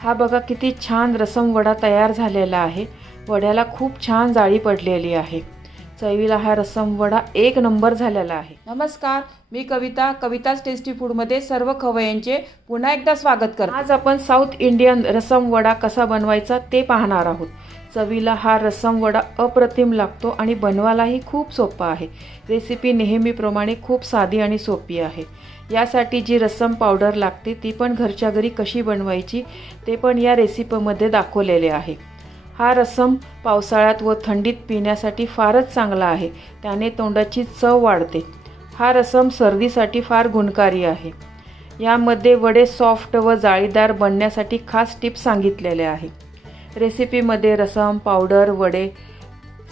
हा बघा किती छान रसम वडा तयार झालेला आहे। वड्याला खूप छान जाळी पडलेली आहे। चवीला हा रसम वडा एक नंबर झालेला आहे। नमस्कार, मी कविता, कविताज टेस्टी फूडमध्ये सर्व खवय्यांचे पुन्हा एकदा स्वागत करते। आज आपण साऊथ इंडियन रसम वडा कसा बनवायचा ते पाहणार आहोत। चवीला हा रसम वडा अप्रतिम लागतो आणि बनवायलाही खूप सोपा आहे। रेसिपी नेहमीप्रमाणे खूप साधी आणि सोपी आहे। यासाठी जी रसम पावडर लागते ती पण घरच्या घरी कशी बनवायची ते पण या रेसिपीमध्ये दाखवलेले आहे। हा रसम पावसाळ्यात व थंडीत पिण्यासाठी फारच चांगला आहे। त्याने तोंडाची चव वाढते। हा रसम सर्दीसाठी फार गुणकारी आहे। यामध्ये वडे सॉफ्ट व जाळीदार बनण्यासाठी खास टिप्स सांगितलेले आहे। रेसिपीमध्ये रसम, पावडर, वडे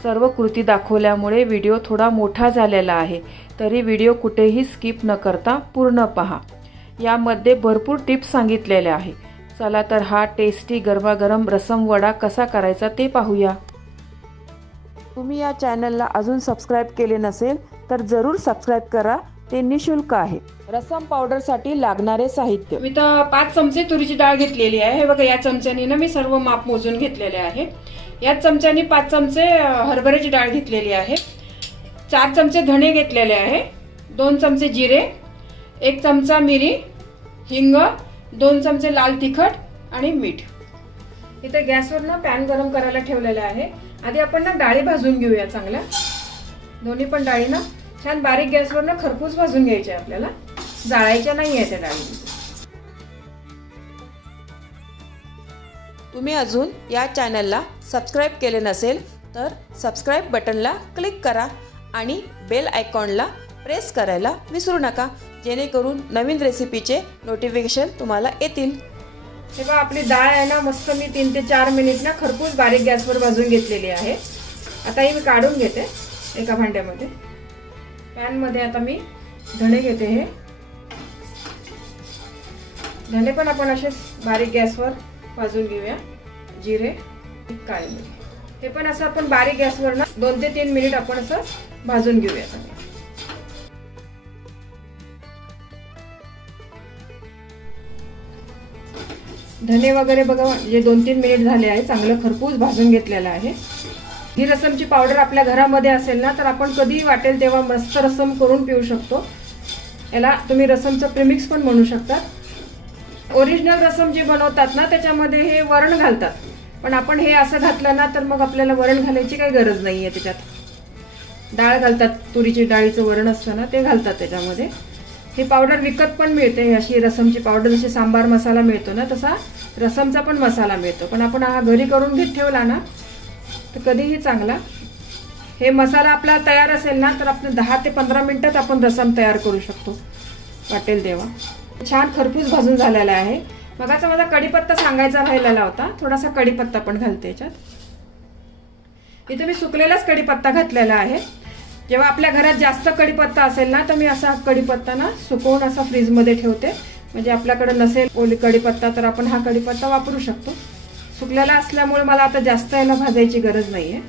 सर्व कृती दाखवल्यामुळे व्हिडिओ थोडा मोठा झालेला आहे, तरी व्हिडिओ कुठेही स्किप न करता पूर्ण पहा। यामध्ये भरपूर टिप्स सांगितलेल्या आहे। चला तर हा टेस्टी गरमागरम रसम वडा कसा करायचा ते पाहूया। तुम्ही या चॅनलला अजून सबस्क्राईब केले नसेल तर जरूर सबस्क्राईब करा, ते निशुल्क आहे। रसम पावडरसाठी लागणारे साहित्य। मी तर 5 चमचे तुरीची डाळ घेतलेली आहे। हे बघा, या चमच्याने ना मी सर्व माप मोजून घेतलेले आहे। याच चमच्याने 5 चमचे हरभऱ्याची डाळ घेतलेली आहे। 4 चमचे धणे घेतलेले आहे। 2 चमचे जिरे, 1 चमचा मिरी, हिंग, 2 चमचे लाल तिखट आणि मीठ। इथे गॅसवर ना पॅन गरम करायला ठेवलेला आहे। आधी आपण ना डाळी भाजून घेऊया चांगल्या। दोन्ही पण डाळी ना छान बारीक गॅसवर ना खरपूस भाजून घ्यायच्या, आपल्याला जाळायच्या नाहीये त्या डाळी। तुम्ही अजून या चॅनलला सबस्क्राईब केले नसेल तर सबस्क्राईब बटनला क्लिक करा आणि बेल आयकॉनला प्रेस करायला विसरू नका, जेणेकरून नवीन रेसिपीचे नोटिफिकेशन तुम्हाला येतील। तेव्हा आपली डाळ आहे ना मस्त मी 3 ते 4 मिनिट ना खरपूस बारीक गॅसवर भाजून घेतलेली आहे। आता ही मी काढून घेते एका भांड्यामध्ये। पॅन मध्ये आता मी धणे घेते। हे धणे पण आपण असे बारीक गॅसवर भाजून घेऊया। जिरे, काळे मिरी, हे पण असं आपण बारीक गॅसवर ना 2 ते 3 मिनिट आपण असं भाजून घेऊया। धने वगैरे बघा, जे 2-3 मिनिट झाले आहे, चांगलं खरपूस भाजून घेतलेलं आहे। ही रसमची पावडर आपल्या घरामध्ये असेल ना तर आपण कधी वाटेल तेव्हा मस्त रसम करून पिऊ शकतो। याला तुम्ही रसमचं प्रीमिक्स पण म्हणू शकतात। ओरिजिनल रसम जे बनवतात ना त्याच्यामध्ये हे वरण घालतात, पण आपण हे असं घातलं ना तर मग आपल्याला वरण घालायची काही गरज नाहीये। त्याच्यात डाळ घालतात, तुरीची डाळीचं वरण असतं ना ते घालतात त्याच्यामध्ये। ही पावडर विकत पण मिळते, अशी रसमची पावडर। जशी सांबार मसाला मिळतो ना तसा रसमचा पण मसाला मिळतो, पण आपण हा घरी करून घेत ठेवला ना तर कधीही चांगला। हे मसाला आपला तयार असेल ना तर आपण 10 ते 15 मिनिटात आपण रसम तयार करू शकतो वाटेल तेव्हा। छान खरपूस भाजून झालेला आहे। मगाचा माझा कढीपत्ता सांगायचा राहिलेला होता, थोडासा कढीपत्ता पण घालते याच्यात। इथे मी सुकलेलाच कढीपत्ता घातलेला आहे। जेव्हा आपल्या घरात जास्त कढीपत्ता असेल ना तर मी असा कढीपत्ता ना सुकवून असा फ्रीज मध्ये ठेवते, म्हणजे आपल्याकडे नसेल ओली कढीपत्ता तर आपण हा कढीपत्ता वापरू शकतो। सुकलेला असल्यामुळे मला आता जास्त याला भाजायची गरज नाहीये।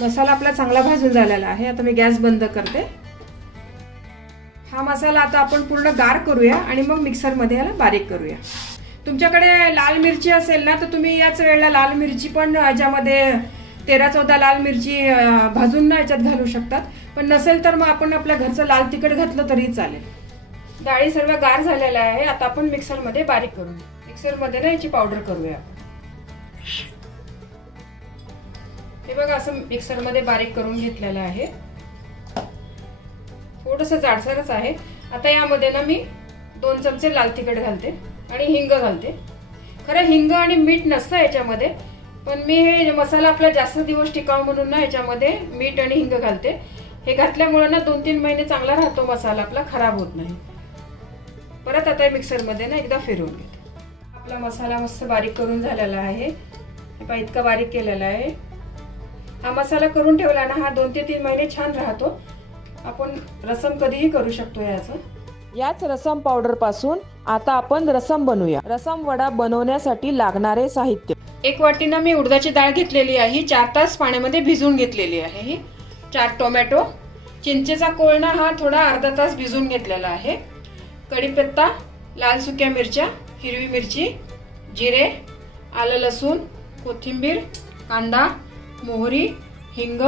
मसाला आपला चांगला भाजून झालेला आहे। आता मी गॅस बंद करते। हा मसाला आता आपण पूर्ण गार करूया आणि मग मिक्सर मध्ये याला बारीक करूया। तुमच्याकडे लाल मिरची असेल ना तर तुम्ही याच वेळेला लाल मिरची पण याच्यामध्ये 13-14 लाल मिरची भाजून ना याच्यात घालू शकतात, पण नसेल तर मग आपण आपल्या घरचं लाल तिखट घातलं तरी चालेल। डाळी सर्व गार झालेल्या आहे। आता आपण मिक्सर मध्ये बारीक करू। मिक्सर मध्ये ना याची पावडर करूया। हे बघा, असं मिक्सर मध्ये बारीक करून घेतलेलं आहे। थोडंसं जाडसरच आहे। आता यामध्ये ना मी 2 चमचे लाल तिखट घालते आणि हिंग घालते। खरं हिंग आणि मीठ नसतं याच्यामध्ये, पण मी हे मसाला आपला जास्त दिवस टिकाव म्हणून ना याच्यामध्ये मीठ आणि हिंग घालते। हे घातल्यामुळे ना 2-3 महिने चांगला राहतो मसाला, आपला खराब होत नाही। परत आता मिक्सर मध्ये ना एकदा फिरवून घेते। आपला मसाला मस्त बारीक करून झालेला आहे। हे इतका बारीक केलेला आहे। हा मसाला करून ठेवला ना हा 2 ते 3 महिने छान राहतो। आपण रसम कधीही करू शकतो याचं। याच रसम पावडर पासून आता आपण रसम बनवूया। रसम वडा बनवण्यासाठी लागणारे साहित्य। 1 वाटी ना मी उडदाची डाळ घेतलेली आहे। 4 तास पाण्यामध्ये भिजवून घेतलेली आहे। ही 4 टोमॅटो, चिंचेचा कोळ ना हा थोडा अर्धा तास भिजवून घेतलेला आहे। कढीपत्ता, लाल सुक्या मिरच्या, हिरवी मिरची, जिरे, आलं लसूण, कोथिंबीर, कांदा, मोहरी, हिंग,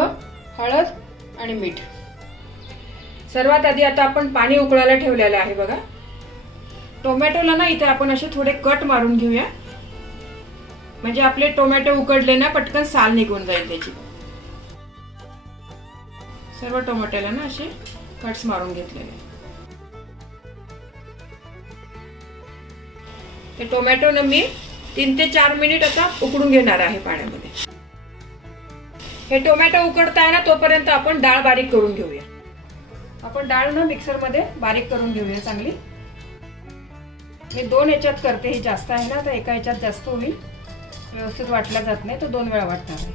हळद आणि मीठ. सर्वात आधी आता आपण पाणी उकळायला ठेवलेलं आहे बघा. टोमॅटोला ना इथे आपण असे थोडे कट मारून घेऊया, म्हणजे आपले टोमॅटो उकडले ना पटकन साल निघून जाईल त्याची. सर्व टोमॅटोला ना असे कट्स मारून घेतलेले. ते टोमॅटो ना मी 3 ते 4 मिनिट आता उकडून घेणार आहे पाण्यामध्ये. हे टोमॅटो उकडताय ना तोपर्यंत आपण डाळ बारीक करून घेऊया. आपण डाळ ना मिक्सर मध्ये बारीक करून घेऊया चांगली. मी 2 ह्याच्यात करते, ही जास्त आहे ना तर एका ह्याच्यात जास्त होईल, व्यवस्थित वाटला जात नाही तर 2 वेळा वाटणार आहे.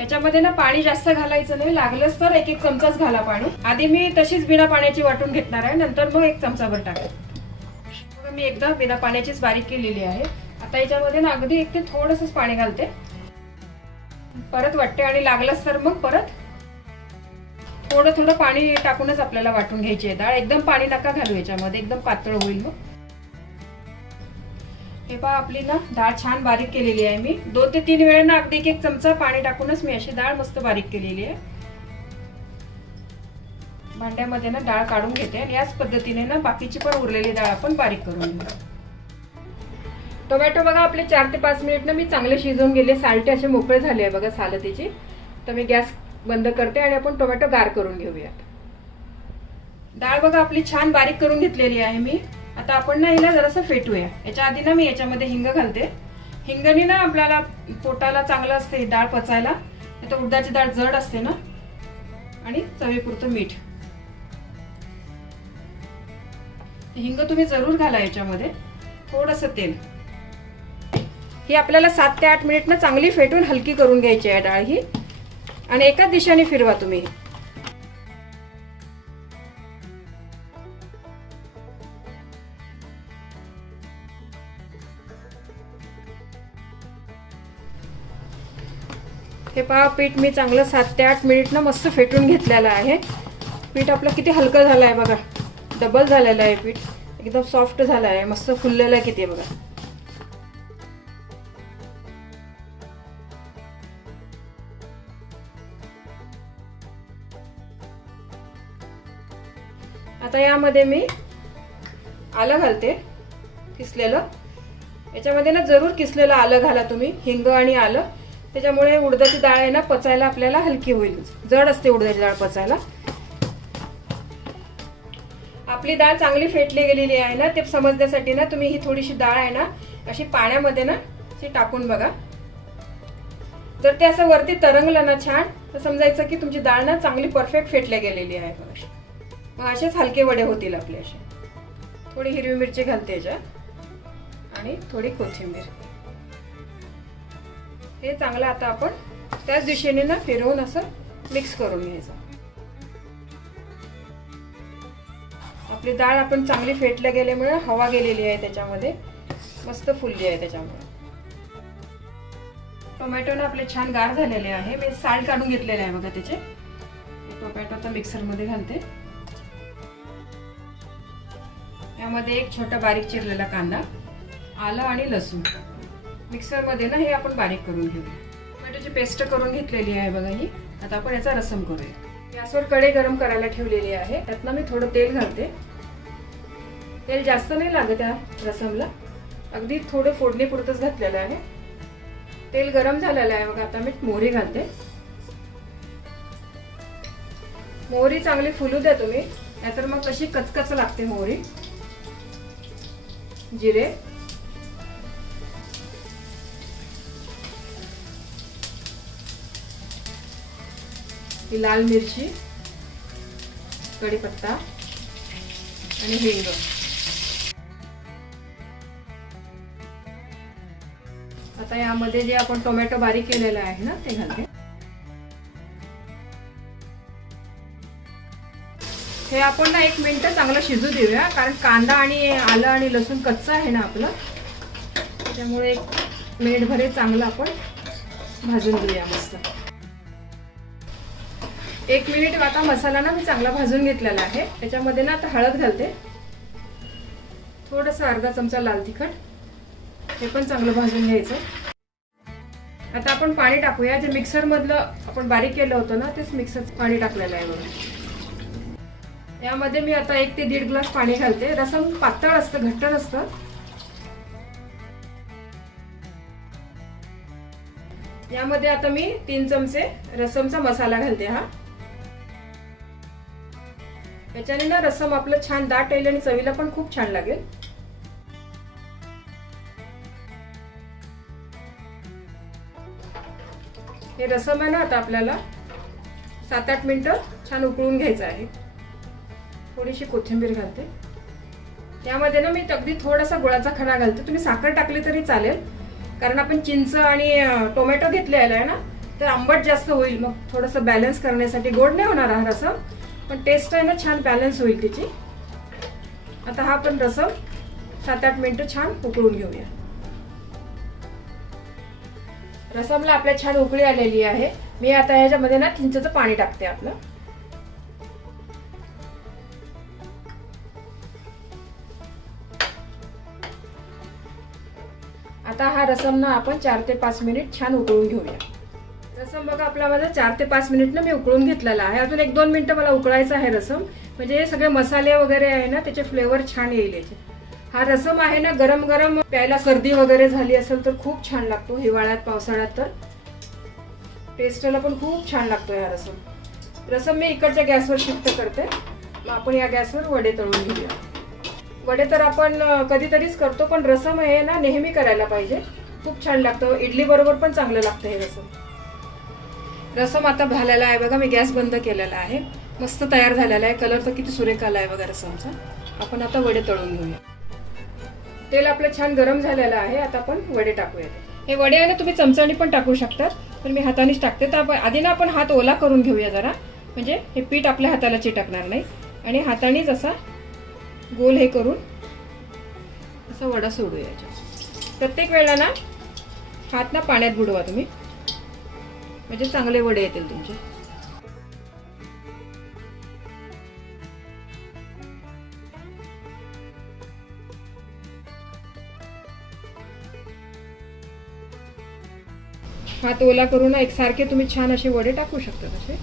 याच्यामध्ये ना पाणी जास्त घालायचं नाही, लागलंच तर 1-1 चमचाच घाला पाणी. आधी मी तशीच बिना पाण्याची वाटून घेणार आहे, नंतर मग 1 चमचाभर टाका. मी एकदा बिना पाण्याचीच बारीक केलेली आहे. आता याच्यामध्ये ना अगदी एक ते थोडंसंच पाणी घालते, परत वाटते आणि लागलंच तर मग परत थोडं थोडं पाणी टाकूनच आपल्याला वाटून घ्यायची आहे डाळ. एकदम पाणी नका घालू याच्यामध्ये, एकदम पातळ होईल मग. हे पहा आपली ना डाळ छान बारीक केलेली आहे मी. 2 ते 3 वेळा ना अगदी 1-1 चमचा पाणी टाकूनच मी अशी डाळ मस्त बारीक केलेली आहे. भांड्यामध्ये ना डाळ काढून घेते आणि याच पद्धतीने ना बाकीची पण उरलेली डाळ आपण बारीक करून घेऊ. टोमॅटो बघा आपले 4 ते 5 मिनिट ना मी चांगले शिजवून गेले, सालटे असे मोकळे झाले आहे बघा साल त्याची. तर मी गॅस बंद करते आणि आपण टोमॅटो गार करून घेऊयात. डाळ बघा आपली छान बारीक करून घेतलेली आहे मी. आता आपण ना हिला जरासं फेटूया. याच्या आधी ना मी याच्यामध्ये हिंग घालते. हिंगणी ना आपल्याला पोटाला चांगलं असते डाळ पचायला, नाही तर उडदाची डाळ जड असते ना. आणि चवीपुरतं मीठ. हिंग तुम्ही जरूर घाला याच्यामध्ये. थोडंसं तेल. ही आपल्याला 7 ते 8 मिनिट ना चांगली फेटून हलकी करून घ्यायची आहे डाळ ही, आणि एकाच दिशेने फिरवा तुम्ही. हे पहा पीठ मी चांगलं 7 ते 8 मिनिट ना मस्त फेटून घेतलेलं आहे. पीठ आपलं किती हलकं झालं आहे बघा, डबल झालेलं आहे पीठ, एकदम सॉफ्ट झालं आहे, मस्त फुललेलं आहे किती बघा. आता यामध्ये मी आलं घालते किसलेलं. याच्यामध्ये ना जरूर किसलेलं आलं घाला तुम्ही, हिंग आणि आलं. त्याच्यामुळे उडदाची डाळ आहे ना पचायला आपल्याला हलकी होईल. जड असते उडदाची डाळ पचायला. आपली डाळ चांगली फेटली गेलेली आहे ना ते समजण्यासाठी ना तुम्ही ही थोडीशी डाळ आहे ना अशी पाण्यामध्ये ना अशी टाकून बघा. जर ते असं वरती तरंगलं ना छान तर समजायचं की तुमची डाळ ना चांगली परफेक्ट फेटली गेलेली आहे. मग असेच हलके वडे होतील आपले असे. थोडी हिरवी मिरची घालते याच्यात आणि थोडी कोथिंबीर. हे चांगलं आता आपण त्याच दिशेने ना फिरवून असं मिक्स करून घ्यायचं. आपली डाळ आपण चांगली फेटल्या गेल्यामुळे हवा गेलेली आहे त्याच्यामध्ये, मस्त फुलली आहे त्याच्यामुळे. टोमॅटो ना आपले छान गार झालेले आहे. मी साल काढून घेतलेले आहे बघा त्याचे. टोमॅटो आता मिक्सर मध्ये घालते. यामध्ये एक छोटा बारीक चिरलेला कांदा, आलं आणि लसूण मिक्सर मध्ये ना हे आपण बारीक करून घेऊया. टोमॅटोची पेस्ट करून घेतलेली आहे बघा ही. आता आपण याचा रसम करूया. गॅसवर कढई गरम करायला ठेवलेली आहे. त्यातनं मी थोडं तेल घालते. तेल जास्त नाही लागत या रसमला, अगदी थोडं फोडणीपुरतंच घातलेलं आहे. तेल गरम झालेलं आहे बघा. आता मी मोहरी घालते. मोहरी चांगली फुलू द्या तुम्ही, नाहीतर मग कशी कचकच लागते मोहरी. जिरे, ही लाल मिरची, कढीपत्ता आणि हिंग. आता यामध्ये जे आपण टोमॅटो बारीक केलेला आहे ना ते घालते. हे आपण ना 1 मिनिट चांगलं शिजू देऊया, कारण कांदा आणि आलं आणि लसूण कच्चं आहे ना आपलं, त्यामुळे 1 मिनिटभर चांगलं आपण भाजून घेऊया मस्त. 1 मिनिट आता मसाला ना मी चांगला भाजून घेतलेला आहे. त्याच्यामध्ये ना आता हळद घालते, थोडंसं अर्धा चमचा लाल तिखट, हे पण चांगलं भाजून घ्यायचं. आता आपण पाणी टाकूया. जे मिक्सर मधलं आपण बारीक केलं होतं ना, तेच मिक्सरचं पाणी टाकलेलं आहे बघा. यामध्ये मी आता 1 ते 1.5 ग्लास पाणी घालते. रसम पातळ असतं, घट्ट नसतं. यामध्ये आता मी 3 चमचे रसमचा मसाला घालते. याच्याने ना रसम आपलं छान दाट येईल आणि चवीला पण खूप छान लागेल. हे रसम आहे ना, आता आपल्याला 7-8 मिनिटं छान उकळून घ्यायचं आहे. थोडीशी कोथिंबीर घालते. यामध्ये ना मी अगदी थोडासा गुळाचा खडा घालते. तुम्ही साखर टाकली तरी चालेल, कारण आपण चिंच आणि टोमॅटो घेतलेला आहे ना, तर आंबट जास्त होईल. मग थोडंसं बॅलन्स करण्यासाठी, गोड नाही होणार हा रसम, पण टेस्ट आहे ना छान बॅलन्स होईल त्याची. आता हा पण रसम 7-8 मिनिटं छान उकळून घेऊया. रसमला आपल्या छान उकळी आलेली आहे. मी आता ह्याच्यामध्ये ना चिंचेचं पाणी टाकते आपलं. आता हा रसम ना आपण 4 ते 5 मिनिट छान उकळून घेऊया. रसम बघा आपला माझा 4 ते 5 मिनिट ना मी उकळून घेतलेला आहे. अजून 1-2 मिनिटं मला उकळायचं आहे रसम, म्हणजे सगळे मसाले वगैरे आहे ना त्याचे फ्लेवर छान येईल याचे. हा रसम आहे ना गरम गरम प्यायला, सर्दी वगैरे झाली असेल तर खूप छान लागतो. हिवाळ्यात, पावसाळ्यात तर टेस्टला पण खूप छान लागतो हा रसम. रसम मी इकडच्या गॅसवर शिफ्ट करते. मग आपण या गॅसवर वडे तळून घेऊया. वडे तर आपण कधीतरीच करतो, पण रसम हे ना नेहमी करायला पाहिजे. खूप छान लागतं. इडली बरोबर पण चांगलं लागतं हे रसम. रसम आता झालेला आहे बघा. मी गॅस बंद केलेला आहे. मस्त तयार झालेला आहे. कलर तर किती सुरेख आला आहे बघा रसमचा. आपण आता वडे तळून घेऊया. तेल आपलं छान गरम झालेलं आहे. आता आपण वडे टाकूया. हे वडे आहे ना तुम्ही चमचाने पण टाकू शकतात, पण मी हातानेच टाकते. तर आपण आधी ना आपण हात ओला करून घेऊया जरा, म्हणजे हे पीठ आपल्या हाताला चिटकणार नाही. आणि हातानेच असा गोल हे करून असा वडा सोडूया. प्रत्येक वेळेला ना हात ना पाण्यात बुडवा तुम्ही, म्हणजे चांगले वडे येतील तुमचे. हात ओला करून एकसारखे तुम्ही छान असे वडे टाकू शकता. असे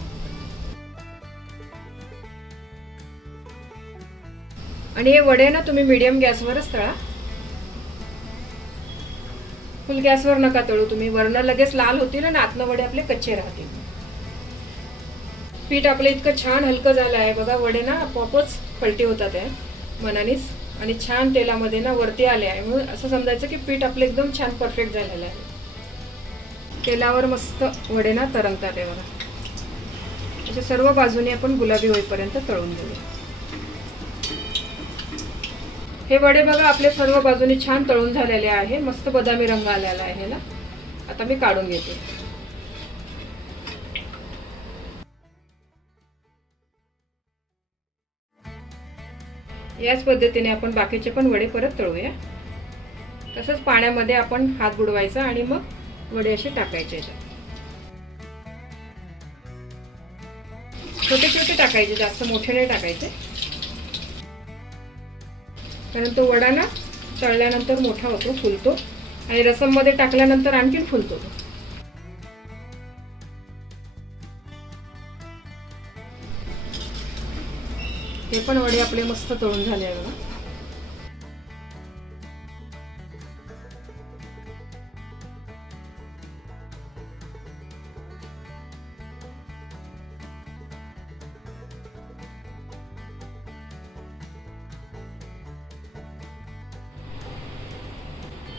आणि हे वडे ना तुम्ही मीडियम गॅसवरच तळा. फुल गॅसवर नका तळू तुम्ही, वरनं लगेच लाल होतील आणि आतनं वडे आपले कच्चे राहतील. पीठ आपलं इतकं छान हलकं झालं आहे बघा. वडे ना आपोआपच पलटी होतात आहे मनानेच, आणि छान तेलामध्ये ना वरती आले आहे. म्हणून असं समजायचं की पीठ आपलं एकदम छान परफेक्ट झालेलं आहे. तेलावर मस्त वडे ना तरंगतात आहे बघा. असे सर्व बाजूने आपण गुलाबी होईपर्यंत तळून घेऊया. हे वडे बघा आपले सर्व बाजूने छान तळून झालेले आहे. मस्त बदामी रंग आलेला आहे ह्याला. आता मी काढून घेते. याच पद्धतीने आपण बाकीचे पण वडे परत तळूया. तसंच पाण्यामध्ये आपण हात बुडवायचा आणि मग वडे असे टाकायचे. छोटे छोटे टाकायचे, जास्त मोठे नाही टाकायचे, कारण तो वडा ना तळल्यानंतर मोठा होतो, फुलतो, आणि रसम मध्ये टाकल्यानंतर आणखीन फुलतो. हे पण वडे आपले मस्त तळून झाले आहे बघा.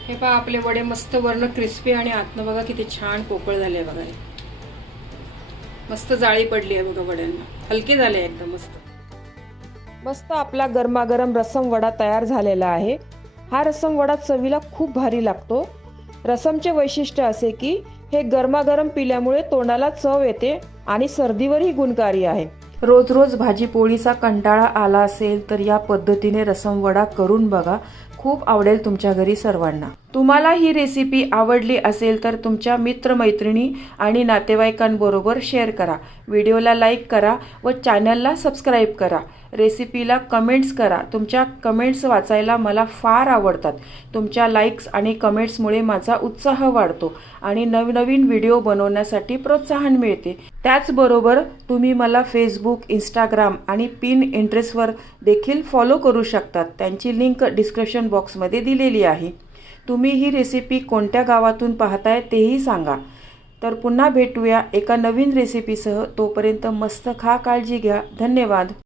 हे पहा आपले वडे मस्त वरनं क्रिस्पी आणि आतनं बघा किती छान पोकळ झाले बघा. मस्त जाळी पडली आहे बघा वड्यांना, हलके झाले एकदम मस्त. मस्त आपला गरमागरम रसम वडा तयार झालेला आहे. हा रसम वडा चवीला खूप भारी लागतो. रसमचे वैशिष्ट्य असे की हे गरमागरम पिल्यामुळे तोंडाला चव येते आणि सर्दीवरही गुणकारी आहे. रोज रोज भाजी पोळीचा कंटाळा आला असेल तर या पद्धतीने रसम वडा करून बघा. खूप आवडेल तुमच्या घरी सर्वांना. तुम्हाला ही रेसिपी आवडली असेल तर तुमच्या मित्रमैत्रिणी आणि नातेवाईकांबरोबर शेअर करा. व्हिडिओला लाईक करा व चॅनलला सबस्क्राईब करा. रेसिपीला कमेंट्स करा. तुमच्या कमेंट्स वाचायला मला फार आवडतात. तुमच्या लाईक्स आणि कमेंट्समुळे माझा उत्साह वाढतो आणि नवनवीन व्हिडिओ बनवण्यासाठी प्रोत्साहन मिळते. त्याचबरोबर तुम्ही मला फेसबुक, इंस्टाग्राम आणि Pinterestवर देखील फॉलो करू शकतात. त्यांची लिंक डिस्क्रिप्शन बॉक्समध्ये दिलेली आहे. तुम्ही ही रेसिपी कोणत्या गावातून पाहताय तेही सांगा. तर पुन्हा भेटूया एका नवीन रेसिपीसह. तोपर्यंत मस्त खा, काळजी घ्या. धन्यवाद.